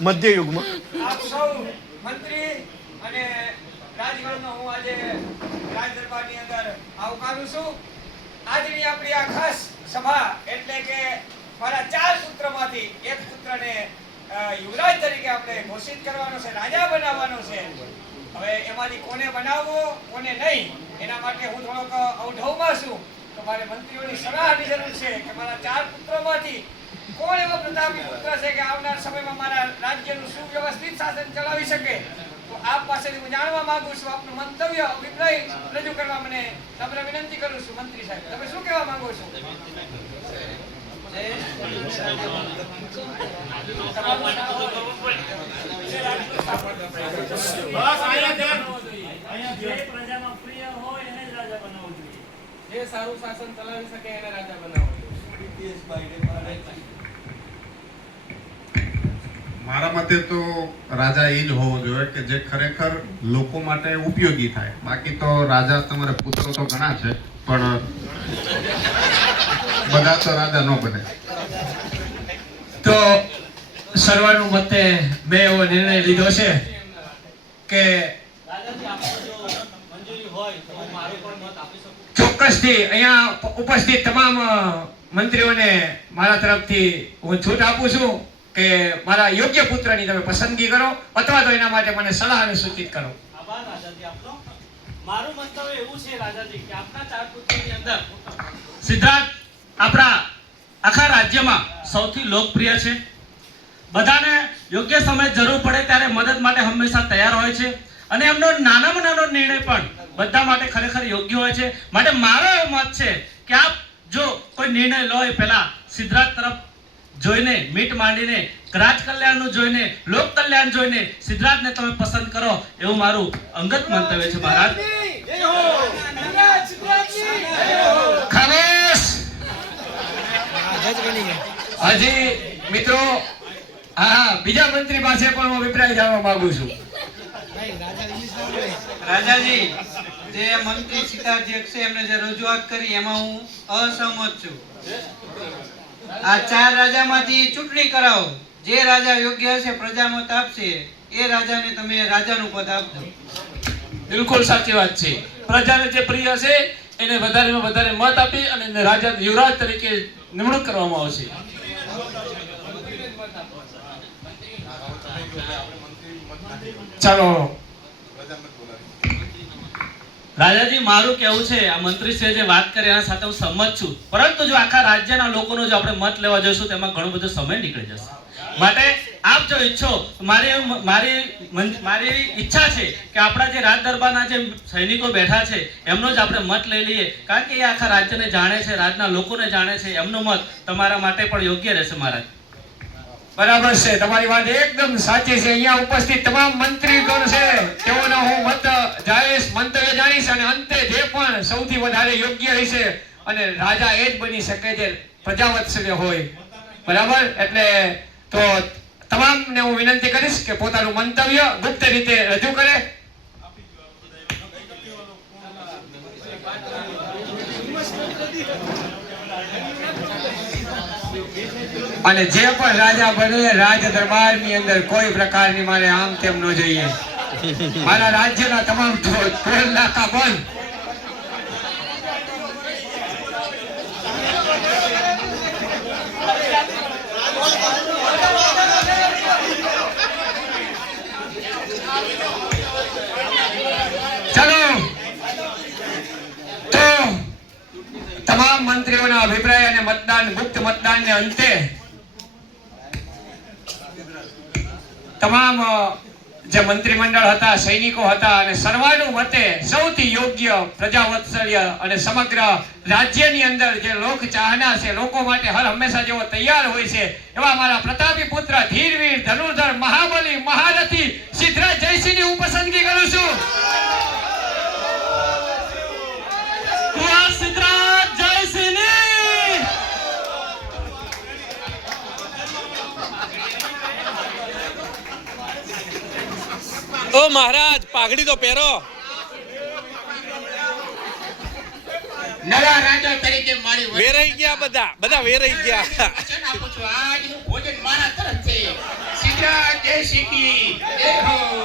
મધ્યયુગમાં આપ સૌ મંત્રી અને રાજગણનો હું આજે રાજ દરબારની અંદર આવકારું છું. આજની આપણી આ ખાસ સભા એટલે કે મારા 4 પુત્રમાંથી એક પુત્રને યુવરાજ તરીકે આપણે ઘોષિત કરવાનો છે, રાજા બનાવવાનો છે. હવે એમાંથી કોને બનાવવો કોને નહીં એના માટે હું થોડોક અવઢવમાં છું. તો મારે મંત્રીઓની સલાહની જરૂર છે કે મારા 4 પુત્રોમાંથી કોણ એવો પ્રતાપી પુત્ર છે કે આવનાર સમયમાં મારા રાજ્યનું સુવ્યવસ્થિત શાસન ચલાવી શકે. તો આપ પાસેથી હું જાણવા માંગુ છું, આપનું મંતવ્ય અભિપ્રાય રજૂ કરવા મને નમ્ર વિનંતી કરું છું. મંત્રી સાહેબ, તમે શું કહેવા માંગો છો? જે સારું શાસન ચલાવી શકે એને રાજા બનાવવો. મારા મતે તો રાજા એ જ હોવો જોઈએ કે જે ખરેખર લોકો માટે ઉપયોગી થાય. બાકી તો રાજા તમારે પુત્રો તો ઘણા છે પણ બધા તો રાજા ન બને. તો સર્વાનુમતે મેં એવો નિર્ણય લીધો છે કે ચોક્કસથી અહીંયા ઉપસ્થિત તમામ મંત્રીઓને મારા તરફથી હું છૂટ આપું છું કે મારા યોગ્ય પુત્રની તમે પસંદગી કરો અથવા તો એના માટે મને સલાહ અને સૂચિત કરો. આભાર રાજાજી આપનો. મારું મંતવ્ય એવું છે રાજાજી કે આપના 4 પુત્રોની અંદર સિદ્ધાર્થ આપણા આખા રાજ્યમાં સૌથી લોકપ્રિય છે. બધાને યોગ્ય સમય જરૂર પડે ત્યારે મદદ માટે હંમેશા તૈયાર હોય છે અને એમનો નાનામાં નાનો નિર્ણય પણ બધા માટે ખરેખર યોગ્ય હોય છે. માટે મારો એવો મત છે કે આપ જો કોઈ નિર્ણય લો એ પહેલા સિદ્ધાર્થ તરફ જોઈને મીટ માંડીને રાજ કલ્યાણનું જોઈને લોક કલ્યાણ જોઈને સિદ્ધાર્થને તમે પસંદ કરો એવું મારું અંગત મંતવ્ય છે. મહારાજ ખામોશ. હજી મિત્રો હા બીજા મંત્રી પાસે પણ હું અભિપ્રાય જાણવા માંગુ છું. રાજાજી, જે મંત્રી સિદ્ધાર્થ છે એમને જે રજૂઆત કરી એમાં હું અસહમત છું. આ 4 રાજામાંથી ચૂંટણી કરાવો. જે રાજા યોગ્ય હશે પ્રજામત આપશે એ રાજાને તમે રાજાનું પદ આપજો. બિલકુલ સાચી વાત છે. પ્રજાને જે પ્રિય છે એને વધારેમાં વધારે મત આપી અને એને રાજા યુવરાજ તરીકે નિમણૂક કરવામાં આવશે. ચાલો રાજાજી, મારું કેવું છે આ મંત્રીશ્રીએ જે વાત કરી એના સાથે હું સંમત છું. પરંતુ જો આખા રાજ્યના લોકોનો જો આપણે મત લેવા જઈશું તેમાં ઘણો બધો સમય નીકળી જશે. માટે આપ જો ઈચ્છો, મારી ઈચ્છા છે કે આપણા જે રાજ દરબારના જે સૈનિકો બેઠા છે એમનો જ આપણે મત લઈ લઈએ. કારણ કે એ આખા રાજ્યને જાણે છે, રાજના લોકોને જાણે છે. એમનો મત તમારા માટે પણ યોગ્ય રહેશે. મહારાજ બરાબર છે, તમારી વાત એકદમ સાચી છે. અહીંયા ઉપસ્થિત તમામ મંત્રીગણ છે તેઓનો હું મત જાણીશ, મંતવ્ય જાણીશ અને અંતે જે પણ સૌથી વધારે યોગ્ય રહેશે અને રાજા એ જ બની શકે જે પ્રજાવત્સલ્ય હોય. બરાબર, એટલે તો તમામને હું વિનંતી કરીશ કે પોતાનું મંતવ્ય ગુપ્ત રીતે રજૂ કરે. અને જે પણ રાજા બને રાજ દરબારની અંદર કોઈ પ્રકારની મારે આમ તેમ ન જોઈએ. મારા રાજ્યના તમામ ટોલ નાકા બંધ. ચલો તો તમામ મંત્રીઓના અભિપ્રાય અને મતદાન ગુપ્ત મતદાનને અંતે તમામ જે મંત્રીમંડળ હતા, સૈનિકો હતા અને સર્વાનુમતે સૌથી યોગ્ય પ્રજાવત્સલ્ય અને સમગ્ર રાજ્યની અંદર જે લોક ચાહના છે, લોકો માટે હર હંમેશા જેવો તૈયાર હોય છે એવા મારા પ્રતાપી પુત્ર ધીરવીર ધનુર્ધર મહાબલી મહારથી સિદ્ધરાજ જયસિંહની હું પસંદગી કરું છું. સિદ્ધરાજ જયસિંહ. ઓ મહારાજ, પાઘડી તો પહેરો. નવા રાજા તરીકે મારી વચ્ચે વેરાઈ ગયા બધા વેરાઈ ગયા. વચન આપું છું, આજનું ભોજન મારા તરફથી સિદ્ધરાજ જય શીખી જય હો.